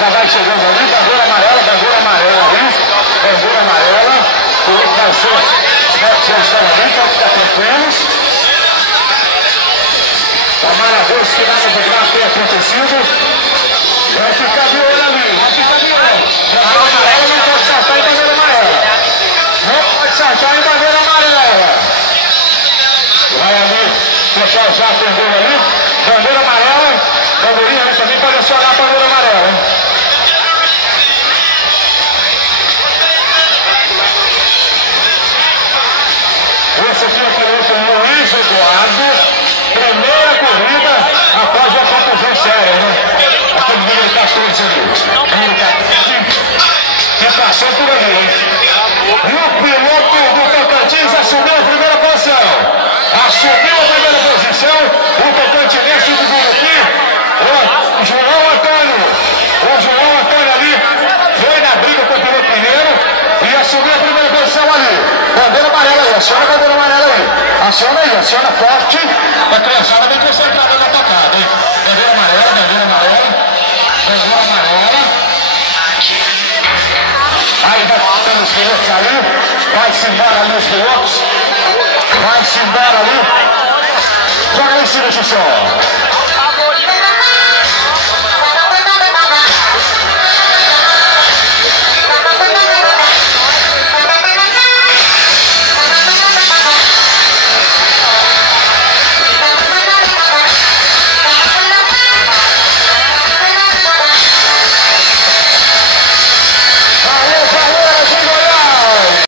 Já vai chegando ali, bandeira amarela ali. Bandeira amarela. O que vai ser? Já estão ali, só que está tranquilos. Tomara a Deus que nada de grave tenha acontecido. Vai ficar de olho ali, vai ficar de olho. Bandeira amarela não pode saltar em bandeira amarela. Não pode saltar em bandeira amarela. Vai ali, o pessoal já atendeu ali. Bandeira amarela. Bandeirinha ali também pode acionar a bandeira amarela, hein? Esse aqui é o piloto Luiz Eduardo. Primeira corrida após a confusão séria, né? Aquele número 14 ali. Número 14. Que passou por ali, hein? E o piloto do Tocantins assumiu a primeira posição. Assumiu a primeira posição. O Tocantinense do Gurupi. O João Antônio ali foi na briga com o piloto primeiro e assumiu a primeira posição ali. Bandeira amarela aí, aciona a bandeira amarela aí. Aciona aí, aciona forte. A criançada bem concentrada na tocada, hein? Bandeira amarela, bandeira amarela. Bandeira amarela. Aí vai ficando os pilotos ali. Vai-se embora ali os pilotos. Vai-se embora ali. Joga lá em cima, Xuxão.